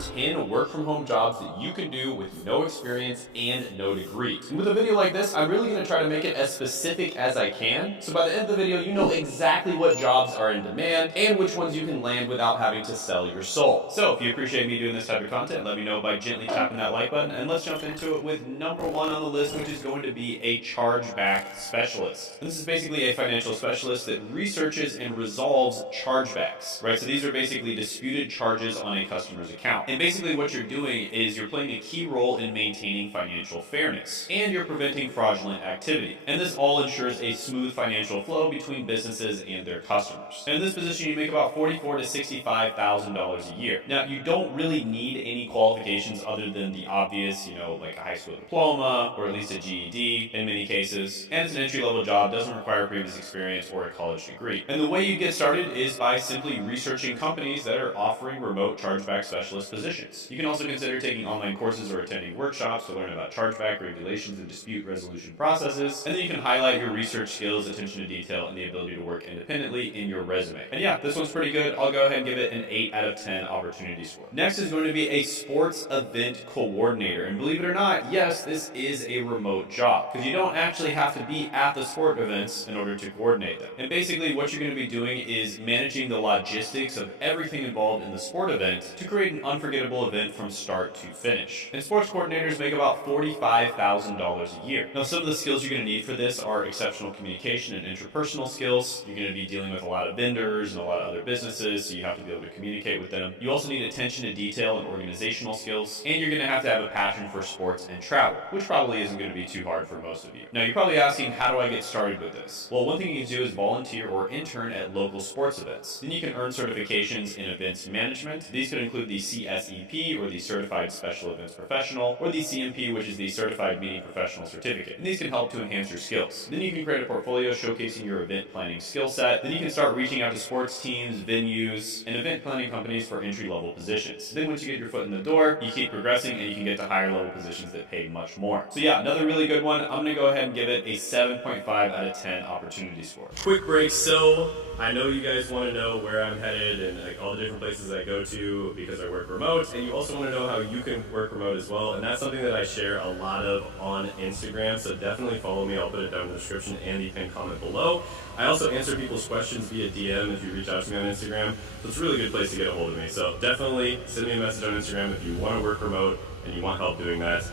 10 work from home jobs that you can do with no experience and no degree. And with a video like this, I'm really going to try to make it as specific as I can, so by the end of the video, you know exactly what jobs are in demand and which ones you can land without having to sell your soul. So if you appreciate me doing this type of content, let me know by gently tapping that like button, and let's jump into it with number one on the list, which is going to be a chargeback specialist. And this is basically a financial specialist that researches and resolves chargebacks, right? So these are basically disputed charges on a customer's account. And basically what you're doing is you're playing a key role in maintaining financial fairness, and you're preventing fraudulent activity. And this all ensures a smooth financial flow between businesses and their customers. And in this position, you make about $44,000 to $65,000 a year. Now, you don't really need any qualifications other than the obvious, like a high school diploma or at least a GED in many cases. And it's an entry-level job, doesn't require previous experience or a college degree. And the way you get started is by simply researching companies that are offering remote chargeback specialist positions. You can also consider taking online courses or attending workshops to learn about chargeback regulations and dispute resolution processes. And then you can highlight your research skills, attention to detail, and the ability to work independently in your resume. And yeah, this one's pretty good. I'll go ahead and give it an 8 out of 10 opportunity score. Next is going to be a sports event coordinator. And believe it or not, yes, this is a remote job because you don't actually have to be at the sport events in order to coordinate them. And basically what you're going to be doing is managing the logistics of everything involved in the sport event to create an unforgettable event from start to finish. And sports coordinators make about $45,000 a year. Now, some of the skills you're going to need for this are exceptional communication and interpersonal skills. You're going to be dealing with a lot of vendors and a lot of other businesses, so you have to be able to communicate with them. You also need attention to detail and organizational skills, and you're going to have a passion for sports and travel, which probably isn't going to be too hard for most of you. Now, you're probably asking, how do I get started with this? Well, one thing you can do is volunteer or intern at local sports events. Then you can earn certifications in events management. These could include the CSEP, or the Certified Special Events Professional, or the CMP, which is the Certified Meeting Professional Certificate. And these can help to enhance your skills. Then you can create a portfolio showcasing your event planning skill set. Then you can start reaching out to sports teams, venues, and event planning companies for entry-level positions. Then once you get your foot in the door, you keep progressing and you can get to higher level positions that pay much more. So yeah, another really good one. I'm gonna go ahead and give it a 7.5 out of 10 opportunity score. Quick break. So I know you guys want to know where I'm headed and like all the different places I go to because I work remote, and you also want to know how you can work remote as well. And that's something that I share a lot of on Instagram. So definitely follow me. I'll put it down in the description and the pinned comment below. I also answer people's questions via DM if you reach out to me on Instagram. So it's a really good place to get a hold of me. So definitely send me a message on Instagram if you want to work remote and you want help doing that.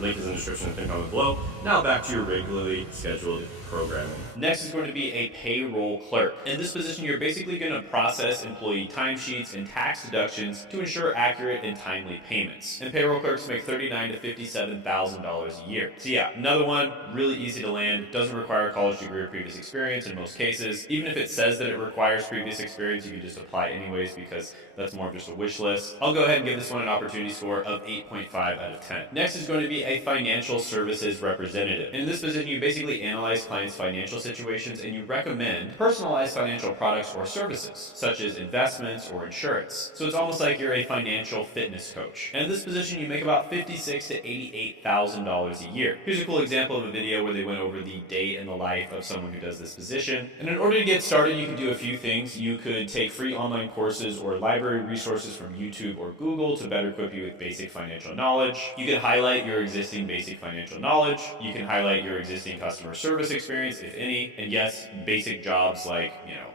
Link is in the description and pinned comment below. Now back to your regularly scheduled programming. Next is going to be a payroll clerk. In this position, you're basically going to process employee timesheets and tax deductions to ensure accurate and timely payments. And payroll clerks make $39,000 to $57,000 a year. So yeah, another one, really easy to land, doesn't require a college degree or previous experience in most cases. Even if it says that it requires previous experience, you can just apply anyways because that's more of just a wish list. I'll go ahead and give this one an opportunity score of 8.5 out of 10. Next is going to be a financial services representative. In this position, you basically analyze clients' financial situations and you recommend personalized financial products or services, such as investments or insurance. So it's almost like you're a financial fitness coach. And in this position, you make about $56,000 to $88,000 a year. Here's a cool example of a video where they went over the day in the life of someone who does this position. And in order to get started, you can do a few things. You could take free online courses or library resources from YouTube or Google to better equip you with basic financial knowledge. You can highlight your existing basic financial knowledge. You can highlight your existing customer service experience, if any. And yes, basic jobs like,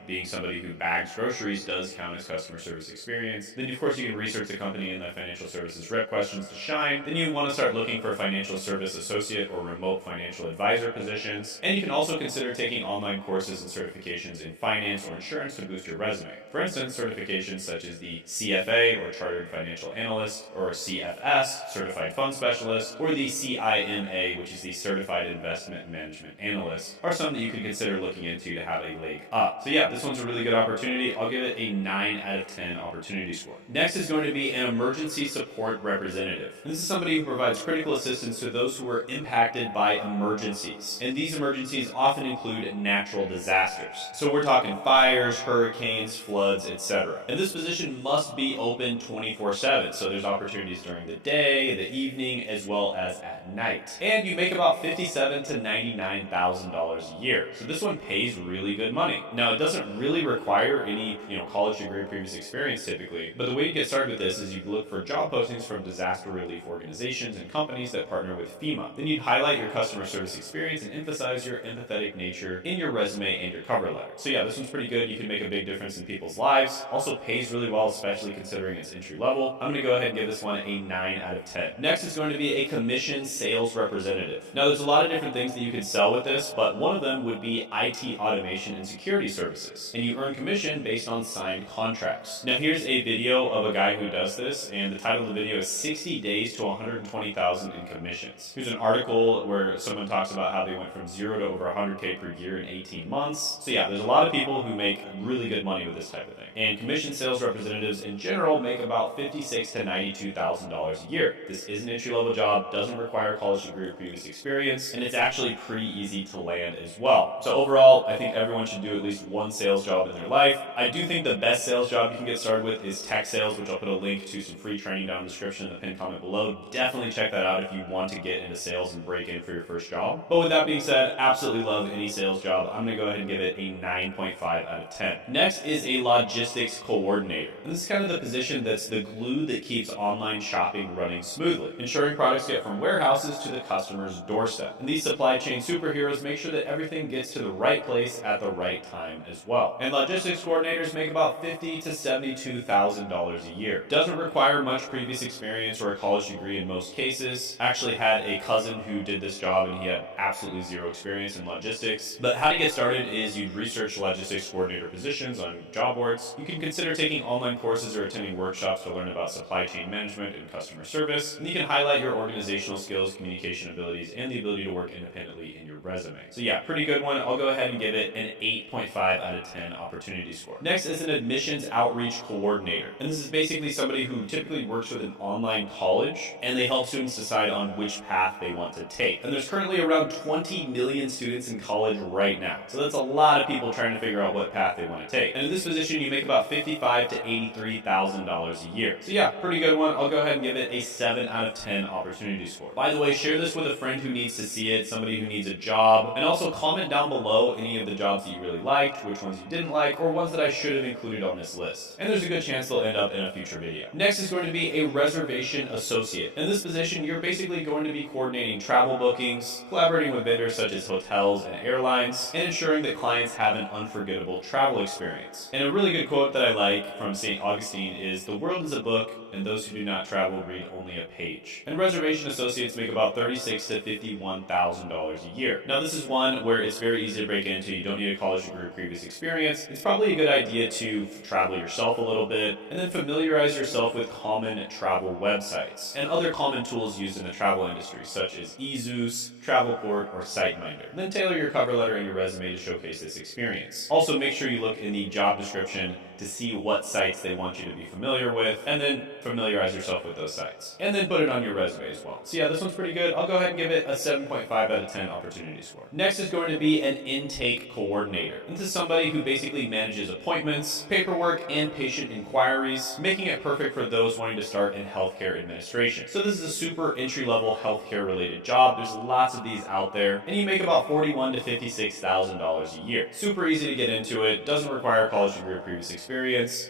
being somebody who bags groceries does count as customer service experience. Then, of course, you can research the company and the financial services rep questions to shine. Then you want to start looking for financial service associate or remote financial advisor positions. And you can also consider taking online courses and certifications in finance or insurance to boost your resume. For instance, certifications such as the CFA, or Chartered Financial Analyst, or CFS, Certified Fund Specialist, or the CIMA, which is the Certified Investment Management Analyst, are some that you can consider looking into to have a leg up. So yeah, this one's a really good opportunity. I'll give it a 9 out of 10 opportunity score. Next is going to be an emergency support representative. And this is somebody who provides critical assistance to those who are impacted by emergencies. And these emergencies often include natural disasters. So we're talking fires, hurricanes, floods, etc. And this position must be open 24/7. So there's opportunities during the day, the evening, as well as at night. And you make about $57,000 to $99,000 a year. So this one pays really good money. Now, it doesn't really require any, college degree or previous experience typically, but the way you get started with this is you look for job postings from disaster relief organizations and companies that partner with FEMA. Then you'd highlight your customer service experience and emphasize your empathetic nature in your resume and your cover letter. So yeah, this one's pretty good. You can make a big difference in people's lives. Also pays really well, especially considering it's entry level. I'm gonna go ahead and give this one a 9 out of 10. Next is going to be a commission sales representative. Now there's a lot of different things that you can sell with this, but one of them would be IT automation and security services. And you earn commission based on signed contracts. Now here's a video of a guy who does this, and the title of the video is 60 days to 120,000 in commissions. Here's an article where someone talks about how they went from 0 to over 100K per year in 18 months. So yeah, there's a lot of people who make really good money with this type of thing. And commission sales representatives in general make about $56,000 to $92,000 a year. This is an entry-level job, doesn't require a college degree or previous experience, and it's actually pretty easy to land as well. So overall, I think everyone should do at least one sales job in their life. I do think the best sales job you can get started with is tech sales, which I'll put a link to some free training down in the description in the pinned comment below. Definitely check that out if you want to get into sales and break in for your first job. But with that being said, absolutely love any sales job. I'm gonna go ahead and give it a 9.5 out of 10. Next is a logistics coordinator. And this is kind of the position that's the glue that keeps online shopping running smoothly, ensuring products get from warehouses to the customer's doorstep. And these supply chain superheroes make sure that everything gets to the right place at the right time as well. And logistics coordinators make about $50,000 to $72,000 a year. Doesn't require much previous experience or a college degree in most cases. Actually had a cousin who did this job and he had absolutely zero experience in logistics. But how to get started is you'd research logistics coordinator positions on job boards. You can consider taking online courses or attending workshops to learn about supply chain management and customer service. And you can highlight your organizational skills, communication abilities, and the ability to work independently in your resume. So yeah, pretty good one. I'll go ahead and give it an 8.5 out of 10 opportunity score. Next is an admissions outreach coordinator. And this is basically somebody who typically works with an online college and they help students decide on which path they want to take. And there's currently around 20 million students in college right now. So that's a lot of people trying to figure out what path they want to take. And in this position, you make about $55,000 to $83,000 a year. So yeah, pretty good one. I'll go ahead and give it a 7 out of 10 opportunity score. By the way, share this with a friend who needs to see it, somebody who needs a job, and also comment down below any of the jobs that you really liked, which ones you didn't like, or ones that I should have included on this list. And there's a good chance they'll end up in a future video. Next is going to be a reservation associate. In this position, you're basically going to be coordinating travel bookings, collaborating with vendors such as hotels and airlines, and ensuring that clients have an unforgettable travel experience. And a really good quote that I like from St. Augustine is, "The world is a book, and those who do not travel read only a page." And reservation associates make about $36,000 to $51,000 a year. Now this is one where it's very easy to break into. You don't need a college degree or previous experience. It's probably a good idea to travel yourself a little bit and then familiarize yourself with common travel websites and other common tools used in the travel industry such as eZeus, Travelport, or SiteMinder. And then tailor your cover letter and your resume to showcase this experience. Also make sure you look in the job description to see what sites they want you to be familiar with, and then familiarize yourself with those sites. And then put it on your resume as well. So yeah, this one's pretty good. I'll go ahead and give it a 7.5 out of 10 opportunity score. Next is going to be an intake coordinator. This is somebody who basically manages appointments, paperwork, and patient inquiries, making it perfect for those wanting to start in healthcare administration. So this is a super entry-level healthcare related job. There's lots of these out there, and you make about $41,000 to $56,000 a year. Super easy to get into it, doesn't require a college degree or previous experience.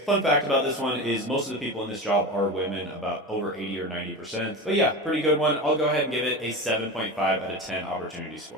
Fun fact about this one is most of the people in this job are women, about over 80 or 90%. But yeah, pretty good one. I'll go ahead and give it a 7.5 out of 10 opportunity score.